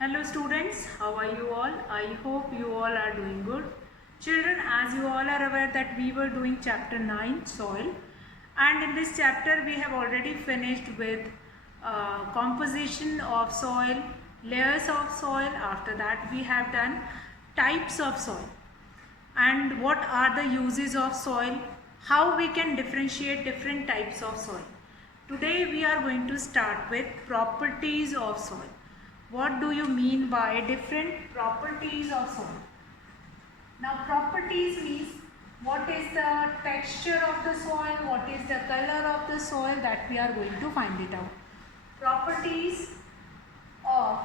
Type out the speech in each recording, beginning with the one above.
Hello students, how are you all? I hope you all are doing good. Children, as you all are aware that we were doing chapter 9 soil, and in this chapter we have already finished with composition of soil, layers of soil. After that we have done types of soil and what are the uses of soil, how we can differentiate different types of soil. Today we are going to start with properties of soil. What do you mean by different properties of soil? Now properties means what is the texture of the soil, what is the color of the soil, that we are going to find it out. Properties of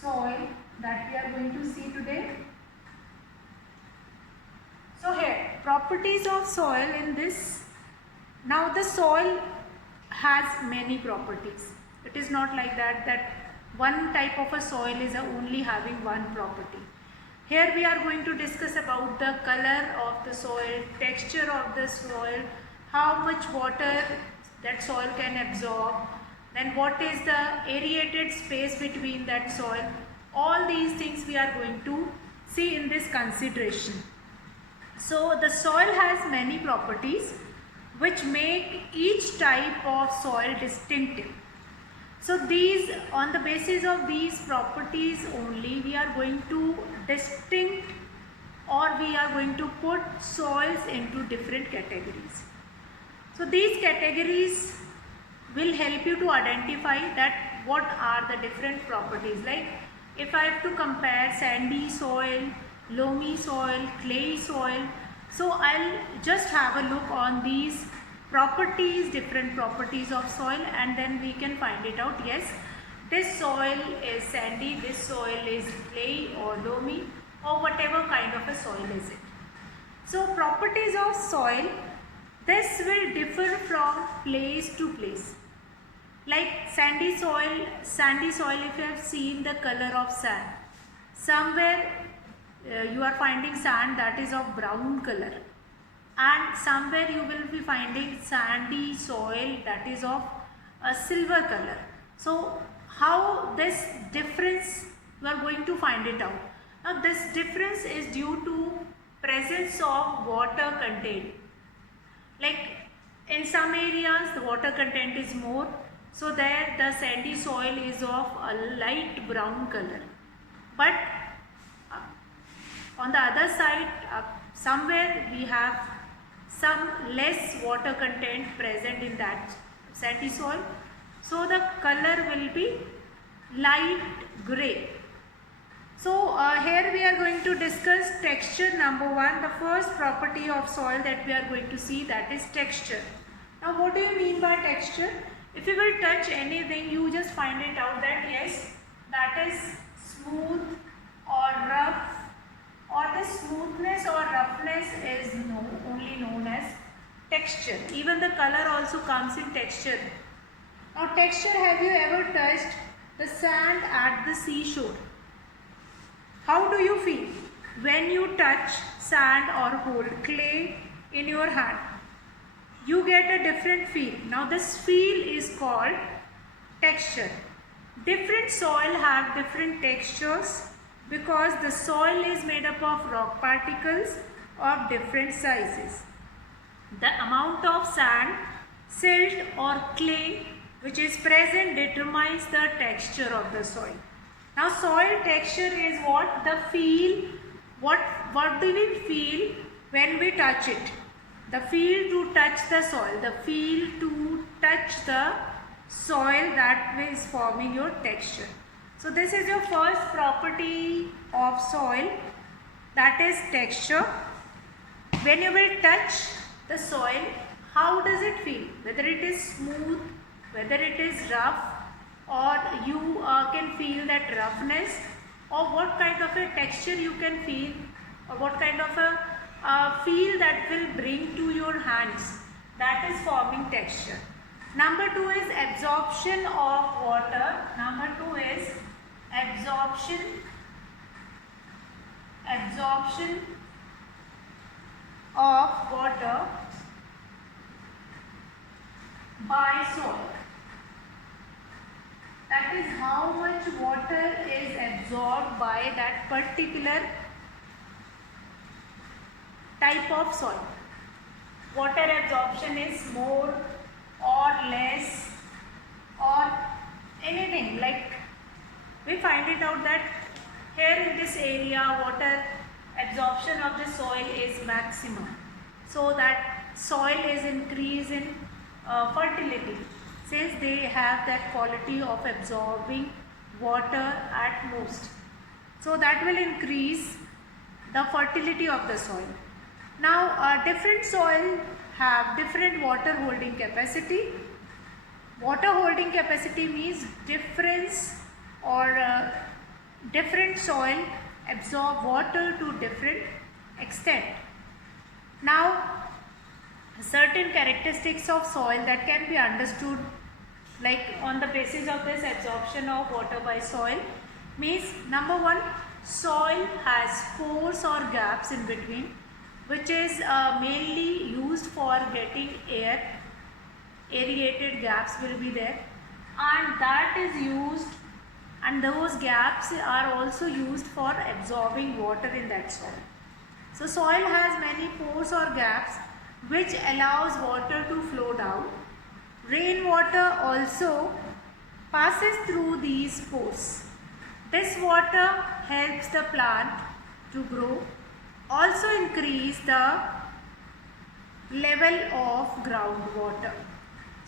soil that we are going to see today. So here, properties of soil in this. Now the soil has many properties. It is not like that one type of a soil is only having one property. Here we are going to discuss about the color of the soil, texture of the soil, how much water that soil can absorb, then what is the aerated space between that soil. All these things we are going to see in this consideration. So the soil has many properties which make each type of soil distinctive. So these, on the basis of these properties only, we are going to distinct or we are going to put soils into different categories. So these categories will help you to identify that what are the different properties. Like if I have to compare sandy soil, loamy soil, clay soil, so I'll just have a look on these properties, different properties of soil, and then we can find it out. Yes, this soil is sandy, this soil is clay or loamy or whatever kind of a soil is it. So properties of soil, this will differ from place to place. Like sandy soil if you have seen the color of sand, somewhere you are finding sand that is of brown color, and somewhere you will be finding sandy soil that is of a silver color. So how this difference you are going to find it out. Now this difference is due to presence of water content. Like in some areas the water content is more, so there the sandy soil is of a light brown color, but on the other side somewhere we have some less water content present in that sandy soil, so the color will be light grey. So here we are going to discuss texture number 1. The first property of soil that we are going to see, that is texture. Now what do you mean by texture? If you will touch anything, you just find it out that yes, that is smooth or rough, or the smoothness or roughness is only known as texture. Even the color also comes in texture. Now texture, have you ever touched the sand at the seashore? How do you feel when you touch sand or hold clay in your hand? You get a different feel. Now this feel is called texture. Different soil have different textures because the soil is made up of rock particles of different sizes. The amount of sand, silt or clay which is present determines the texture of the soil. Now soil texture is what? The feel. What do we feel when we touch it? The feel to touch the soil, the feel to touch the soil, that is forming your texture. So this is your first property of soil, that is texture. When you will touch the soil, how does it feel? Whether it is smooth, whether it is rough, or you can feel that roughness, or what kind of a texture you can feel, or what kind of a feel that will bring to your hands, that is forming texture. Number 2 is absorption of water. Number 2 is absorption of water by soil. That is how much water is absorbed by that particular type of soil. Water absorption is more or less or anything, like we find it out that here in this area water absorption of the soil is maximum, so that soil is increased in fertility, since they have that quality of absorbing water at most, so that will increase the fertility of the soil. Now different soil have different water holding capacity. Water holding capacity means difference or different soil absorb water to different extent. Now certain characteristics of soil that can be understood, like on the basis of this absorption of water by soil, means number one, soil has pores or gaps in between, which is mainly used for getting air. Aerated gaps will be there, and that is used, and those gaps are also used for absorbing water in that soil. So soil has many pores or gaps which allows water to flow down. Rainwater also passes through these pores. This water helps the plant to grow, also increase the level of groundwater.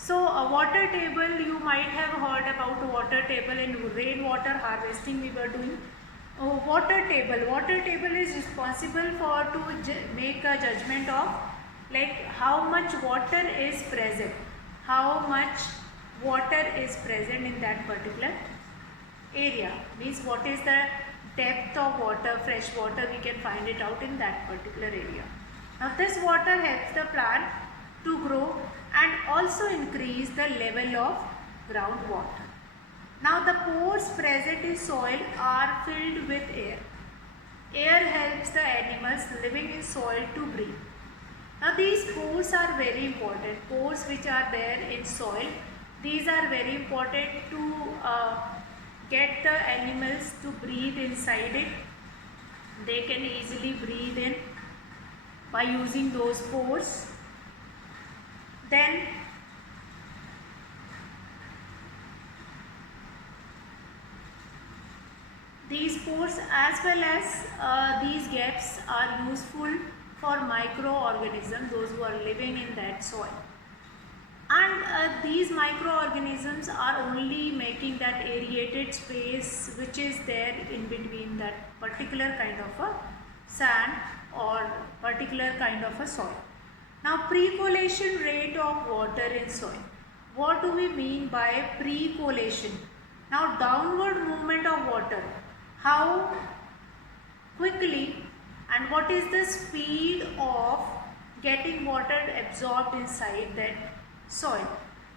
So a water table, you might have heard about water table in rainwater harvesting we were doing. Water table is responsible for to make a judgment of like how much water is present, how much water is present in that particular area, means what is the depth of water, fresh water, we can find it out in that particular area. Now this water helps the plant to grow and also increase the level of groundwater. Now the pores present in soil are filled with air. Air helps the animals living in soil to breathe. Now these pores are very important. Pores which are there in soil, these are very important to get the animals to breathe inside it. They can easily breathe in by using those pores. Then these pores as well as these gaps are useful for microorganisms, those who are living in that soil. And these microorganisms are only making that aerated space which is there in between that particular kind of a sand or particular kind of a soil. Now percolation rate of water in soil. What do we mean by percolation? Now downward movement of water. How quickly and what is the speed of getting water absorbed inside that soil?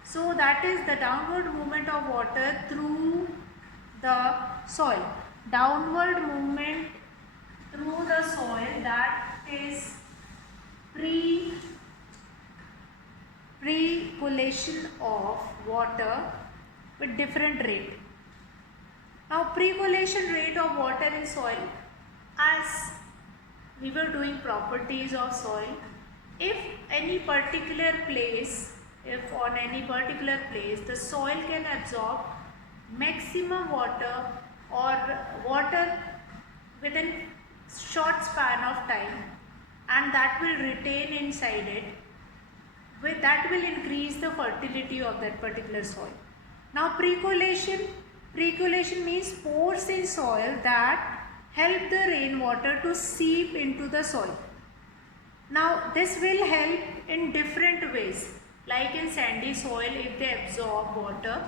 So that is the downward movement of water through the soil. Downward movement through the soil, that is percolation of water with different rate. Now percolation rate of water in soil, as we were doing properties of soil, if any particular place, if on any particular place the soil can absorb maximum water or water within short span of time, and that will retain inside it, with that will increase the fertility of that particular soil. Now percolation means pores in soil that help the rainwater to seep into the soil. Now this will help in different ways, like in sandy soil, if they absorb water,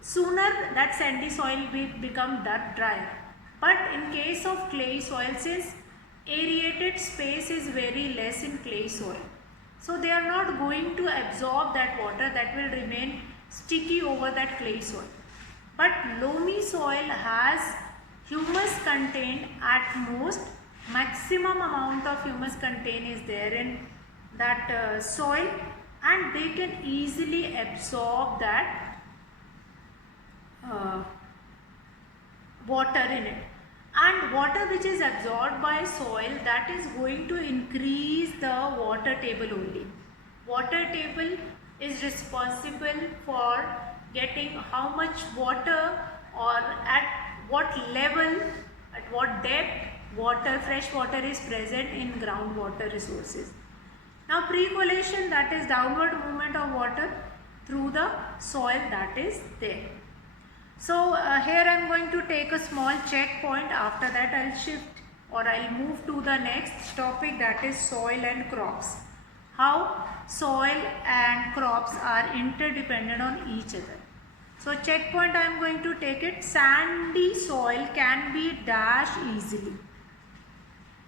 sooner that sandy soil will become drier. But in case of clay soil, since aerated space is very less in clay soil, so they are not going to absorb that water, that will remain sticky over that clay soil. But loamy soil has humus content at most, maximum amount of humus content is there in that soil, and they can easily absorb that uh, water in it, and water which is absorbed by soil, that is going to increase the water table only. Water table is responsible for getting how much water or at what level, at what depth water, fresh water is present in groundwater resources. Now percolation, that is downward movement of water through the soil that is there. So here I am going to take a small checkpoint. After that I will shift or I will move to the next topic, that is soil and crops. How soil and crops are interdependent on each other. So checkpoint I am going to take it. Sandy soil can be dashed easily.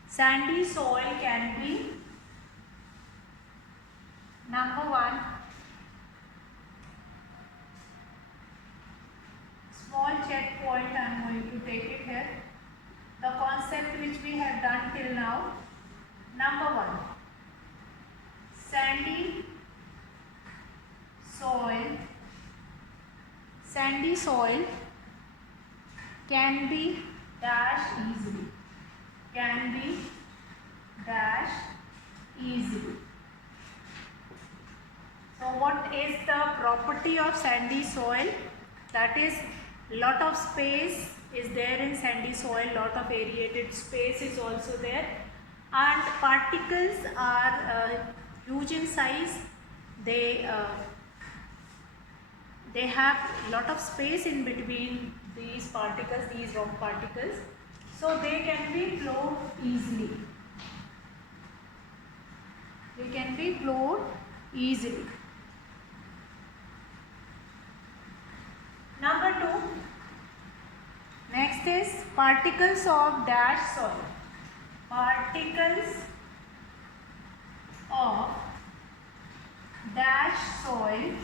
Sandy soil can be, number one, small checkpoint I am going to take it here. The concept which we have done till now. Number one, sandy soil can be dashed easily. Can be dashed easily. So what is the property of sandy soil? That is, lot of space is there in sandy soil, lot of aerated space is also there, and particles are huge in size. They have lot of space in between these particles, these rock particles, so they can be flowed easily. They can be flowed easily. Number two, next is particles of dashed soil. Particles of dashed soil.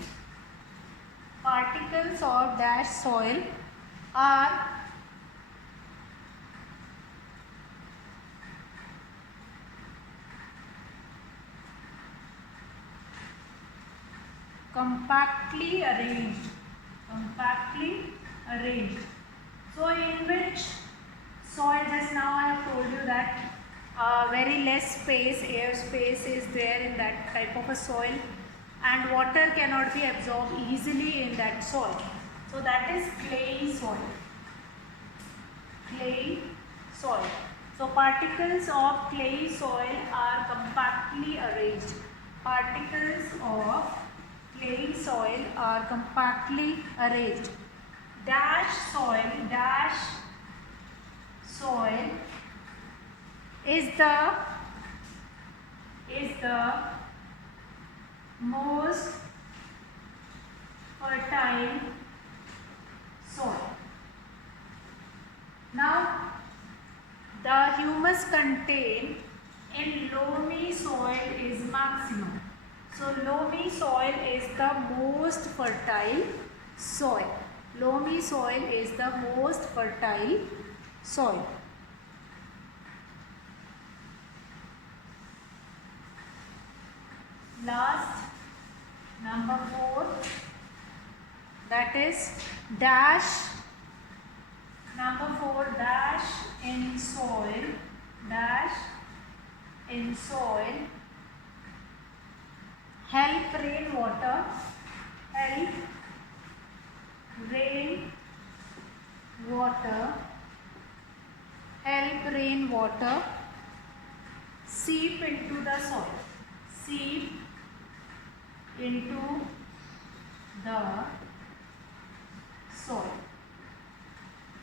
Particles of dashed soil are compactly arranged. Compactly arranged. So in which soil, just now I have told you that very less space, air space is there in that type of a soil, and water cannot be absorbed easily in that soil. So that is clayey soil. Clayey soil. So particles of clayey soil are compactly arranged. Particles of clayey soil are compactly arranged. Dashed soil is the most fertile soil. Now the humus contained in loamy soil is maximum. So loamy soil is the most fertile soil. Loamy soil is the most fertile soil. Last, number 4, that is dash. Number 4, dash in soil. Dash in soil. Help rainwater. Help rainwater. Help rainwater seep into the soil. Seep into the soil.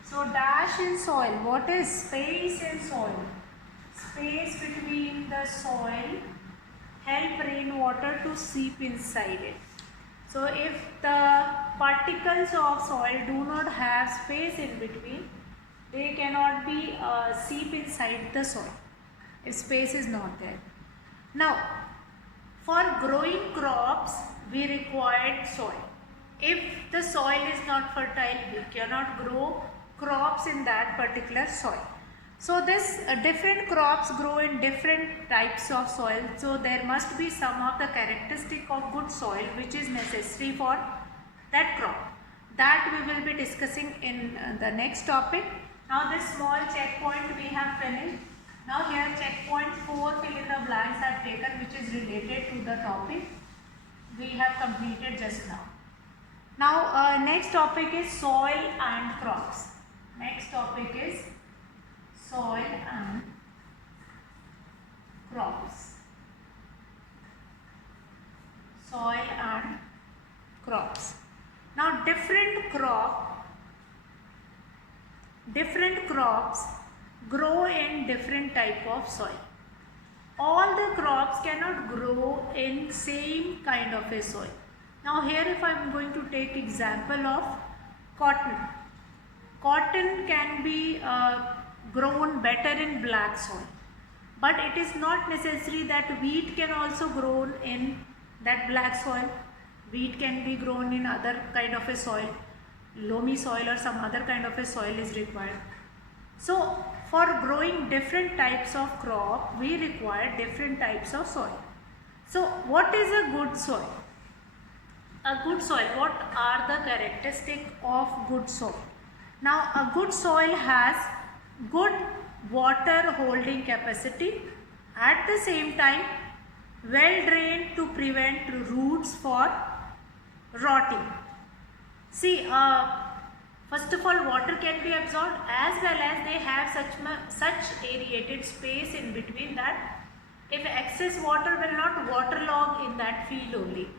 So dash in soil. What is space in soil? Space between the soil help rainwater to seep inside it. So if the particles of soil do not have space in between, they cannot be seep inside the soil if space is not there. Now, for growing crops, we required soil. If the soil is not fertile, we cannot grow crops in that particular soil. So this different crops grow in different types of soil. So there must be some of the characteristic of good soil which is necessary for that crop. that we will be discussing in the next topic. Now this small checkpoint we have finished. Now here checkpoint 4, fill in the blanks are taken, which is related to the topic we have completed just now. Now next topic is soil and crops. Next topic is soil and crops. Soil and crops. Now different crops grow in different type of soil. All the crops cannot grow in same kind of a soil. Now here if I am going to take example of cotton. Cotton can be grown better in black soil, but it is not necessary that wheat can also grow in that black soil. Wheat can be grown in other kind of a soil, loamy soil or some other kind of a soil is required. So for growing different types of crop, we require different types of soil. So what is a good soil? A good soil, what are the characteristics of good soil? Now a good soil has good water holding capacity, at the same time well drained to prevent roots for rotting. See, first of all, water can be absorbed, as well as they have such aerated space in between that if excess water will not waterlog in that field only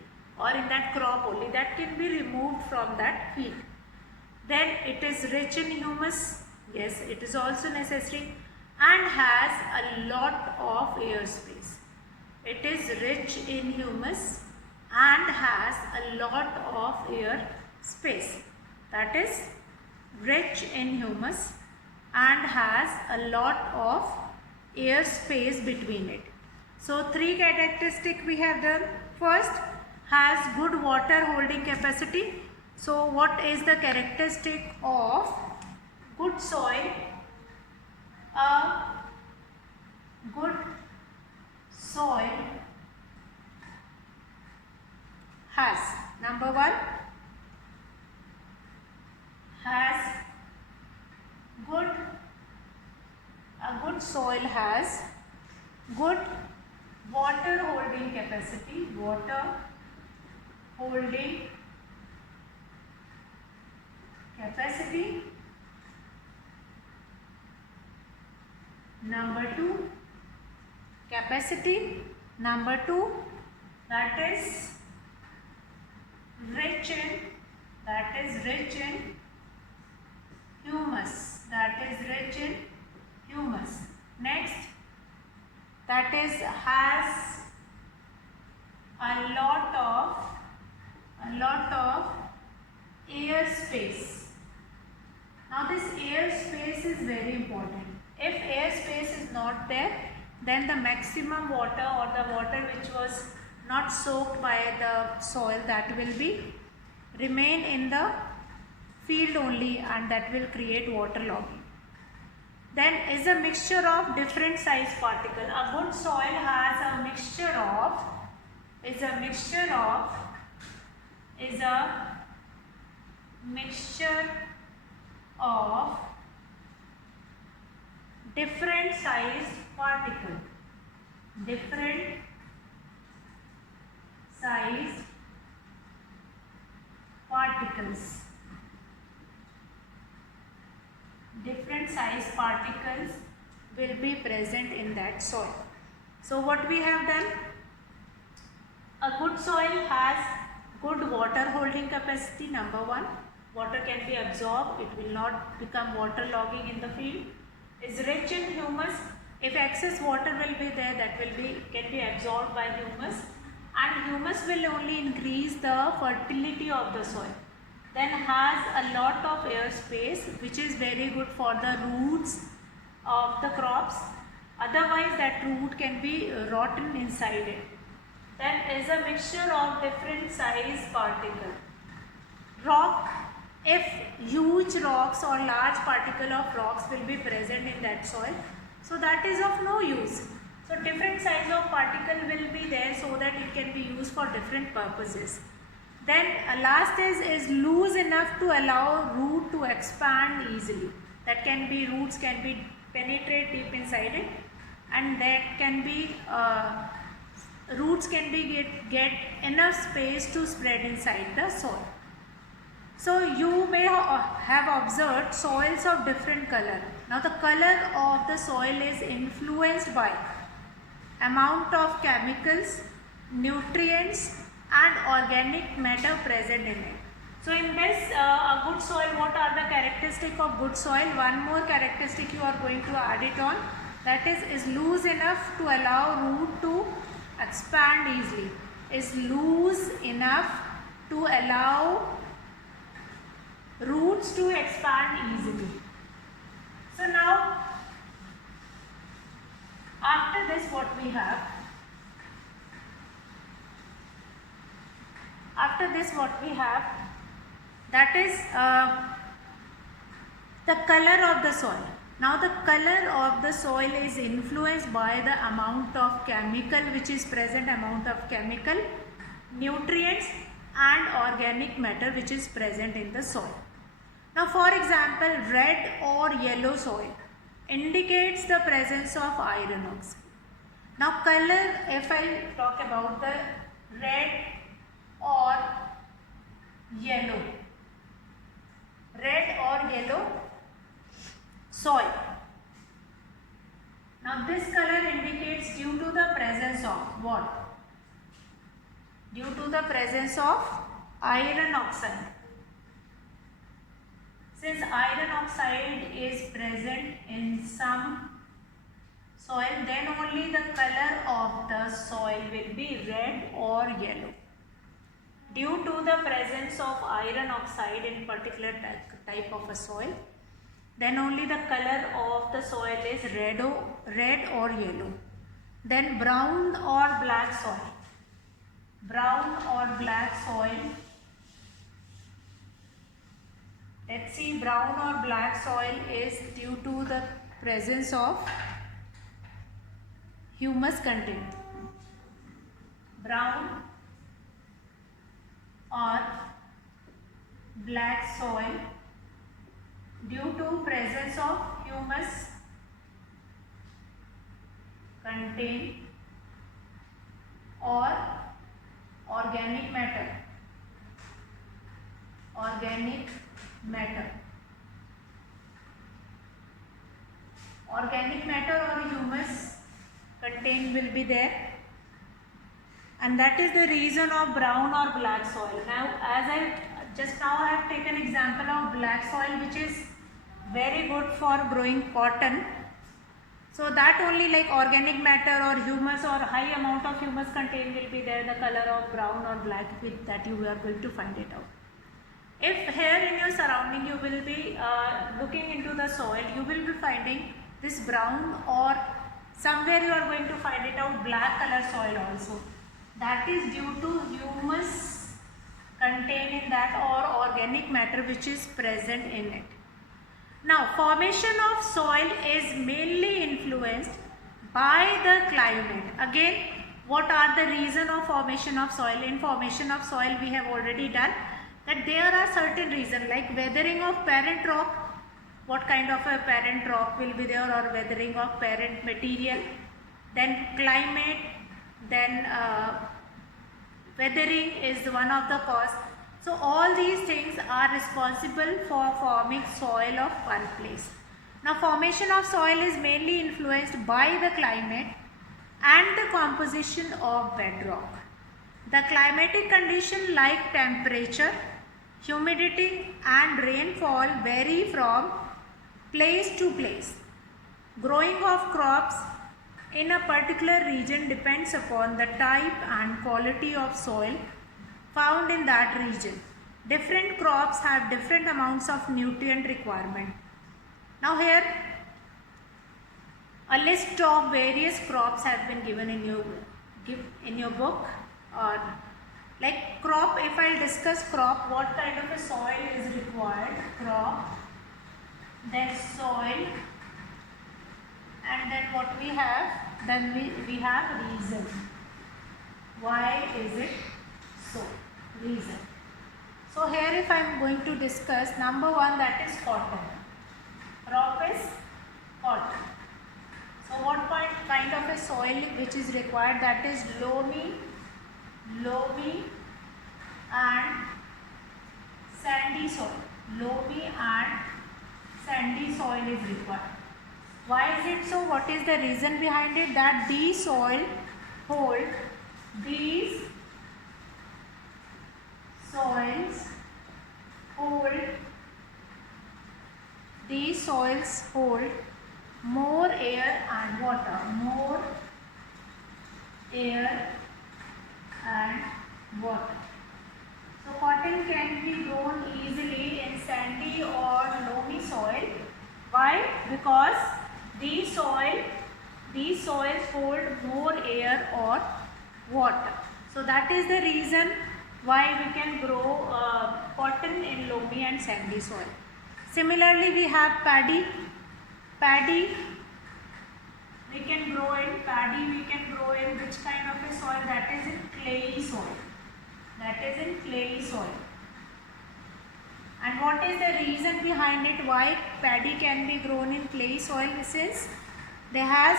or in that crop only, that can be removed from that field. Then it is rich in humus, yes, it is also necessary, and has a lot of air space. It is rich in humus and has a lot of air space. That is rich in humus and has a lot of air space between it. So three characteristics we have done. First, has good water holding capacity. So what is the characteristic of good soil? A good soil has, number one, has a good soil has good water holding capacity, water holding capacity. Number two, capacity. Number two, that is rich in humus. That is rich in humus. Next, that is has a lot of air space. Now this air space is very important. If air space is not there, then the maximum water or the water which was not soaked by the soil, that will be remain in the field only, and that will create waterlogging. Then is a mixture of different size particle. A good soil has a mixture of different sized particle. Different sized particles. Different sized particles will be present in that soil. So what we have done? A good soil has good water holding capacity. Number one, water can be absorbed, it will not become waterlogging in the field. Is rich in humus. If excess water will be there, that can be absorbed by humus, and humus will only increase the fertility of the soil. Then has a lot of air space, which is very good for the roots of the crops. Otherwise that root can be rotten inside it. Then is a mixture of different size particle. Rock, if huge rocks or large particle of rocks will be present in that soil, so that is of no use. So different size of particle will be there so that it can be used for different purposes. Then last is loose enough to allow root to expand easily. That can be, roots can be penetrate deep inside it, and that can be roots can be get enough space to spread inside the soil. So you may have observed soils of different color. Now the color of the soil is influenced by amount of chemicals, nutrients and organic matter present in it. So in this a good soil, what are the characteristics of good soil? One more characteristic you are going to add it on, that is loose enough to allow root to expand easily. Is loose enough to allow roots to expand easily. So now after this what we have? After this what we have? That is the color of the soil. Now the color of the soil is influenced by the amount of chemical which is present, amount of chemical, nutrients and organic matter which is present in the soil. Now for example, red or yellow soil indicates the presence of iron oxide. Now color, if I talk about the red or yellow, red or yellow soil. Now this color indicates due to the presence of what? Due to the presence of iron oxide. Since iron oxide is present in some soil, then only the color of the soil will be red or yellow. Due to the presence of iron oxide in particular type of a soil, then only the color of the soil is red or yellow. Then brown or black soil. Brown or black soil. Let's see, brown or black soil is due to the presence of humus content. Brown or black soil due to presence of humus content or organic matter. Organic matter. Organic matter or humus content will be there, and that is the reason of brown or black soil. Now as I just now I have taken example of black soil, which is very good for growing cotton. So that only like organic matter or humus or high amount of humus content will be there, the color of brown or black, with that you are going to find it out. If here in your surrounding you will be looking into the soil, you will be finding this brown, or somewhere you are going to find it out black color soil also. That is due to humus contained in that or organic matter which is present in it. Now formation of soil is mainly influenced by the climate. Again, what are the reason of formation of soil? In formation of soil we have already done that there are certain reasons like weathering of parent rock. What kind of a parent rock will be there, or weathering of parent material, then climate, then weathering is one of the cause. So all these things are responsible for forming soil of one place. Now formation of soil is mainly influenced by the climate and the composition of bedrock. The climatic condition like temperature, humidity and rainfall vary from place to place. Growing of crops in a particular region depends upon the type and quality of soil found in that region. Different crops have different amounts of nutrient requirement. Now here a list of various crops have been given in your book. Like crop, if I discuss crop, what kind of a soil is required? Crop, then soil, and then what we have? Then we have reason. Why is it so? Reason. So here if I am going to discuss number one, that is cotton. Crop is cotton. So what kind of a soil which is required, that is loamy and sandy soil. Loamy and sandy soil is required. Why is it so? What is the reason behind it? That these soils hold more air and water. More air and water. So cotton can be grown easily in sandy or loamy soil. Why? Because these soils hold more air or water. So that is the reason why we can grow cotton in loamy and sandy soil. Similarly, we have paddy. Paddy we can grow in which kind of a soil? That is in clayey soil. And what is the reason behind it? Why paddy can be grown in clayey soil? Since they has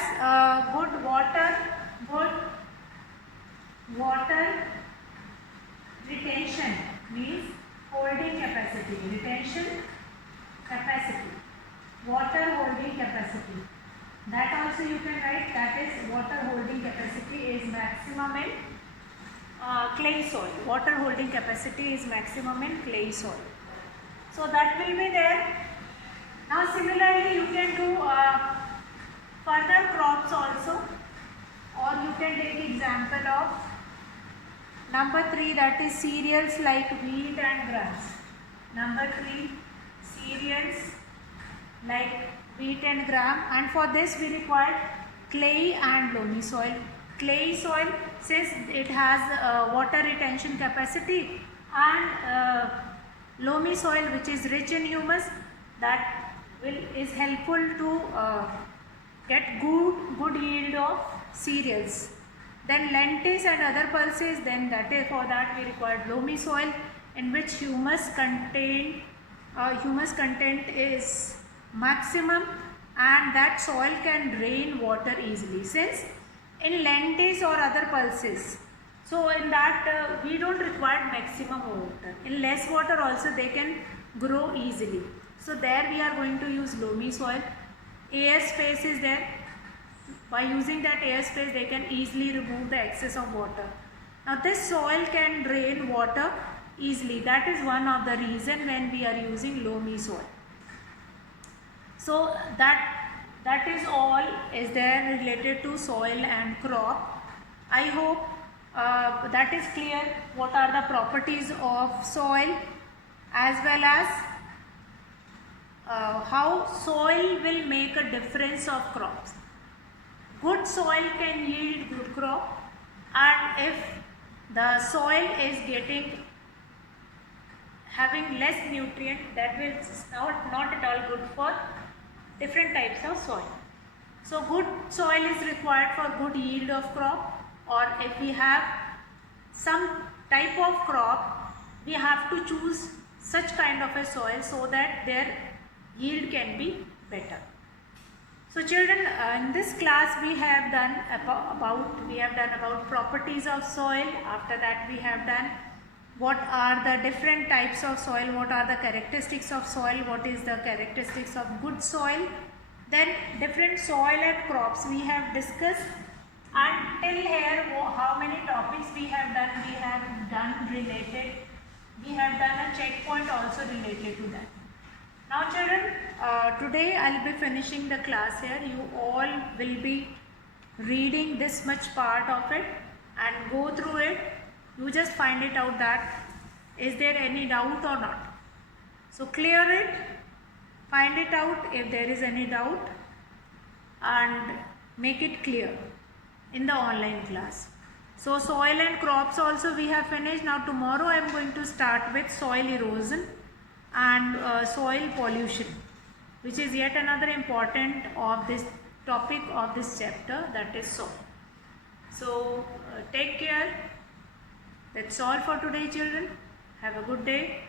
good water retention, means holding capacity. Water holding capacity. That also you can write, that is water holding capacity is maximum in clay soil. Water holding capacity is maximum in clay soil. So that will be there. Now similarly you can do further crops also, or you can take example of number 3, that is cereals like wheat and grass. Number 3, cereals like wheat and gram, and for this we require clay and loamy soil. Clay soil, since it has water retention capacity, and loamy soil which is rich in humus, that is helpful to get good yield of cereals. Then lentils and other pulses, then for that we require loamy soil in which humus content is maximum, and that soil can drain water easily. Since in lentils or other pulses, so in that we don't require maximum water. In less water also they can grow easily. So there we are going to use loamy soil. Air space is there. By using that air space they can easily remove the excess of water. Now this soil can drain water easily. That is one of the reason when we are using loamy soil. So that is all is there related to soil and crop. I hope that is clear. What are the properties of soil, as well as how soil will make a difference of crops. Good soil can yield good crop, and if the soil is having less nutrient, that will not at all good for different types of soil. So good soil is required for good yield of crop, or if we have some type of crop, we have to choose such kind of a soil so that their yield can be better. So children, in this class we have done about properties of soil. After that we have done what are the different types of soil, what are the characteristics of soil, what is the characteristics of good soil. Then different soil and crops we have discussed, and till here how many topics we have done? We have done a checkpoint also related to that. Now children, today I will be finishing the class here. You all will be reading this much part of it and go through it. You just find it out that is there any doubt or not. So clear it, find it out if there is any doubt, and make it clear in the online class. So soil and crops also we have finished. Now tomorrow I am going to start with soil erosion and soil pollution, which is yet another important of this topic of this chapter, that is soil. So take care. That's all for today children. Have a good day.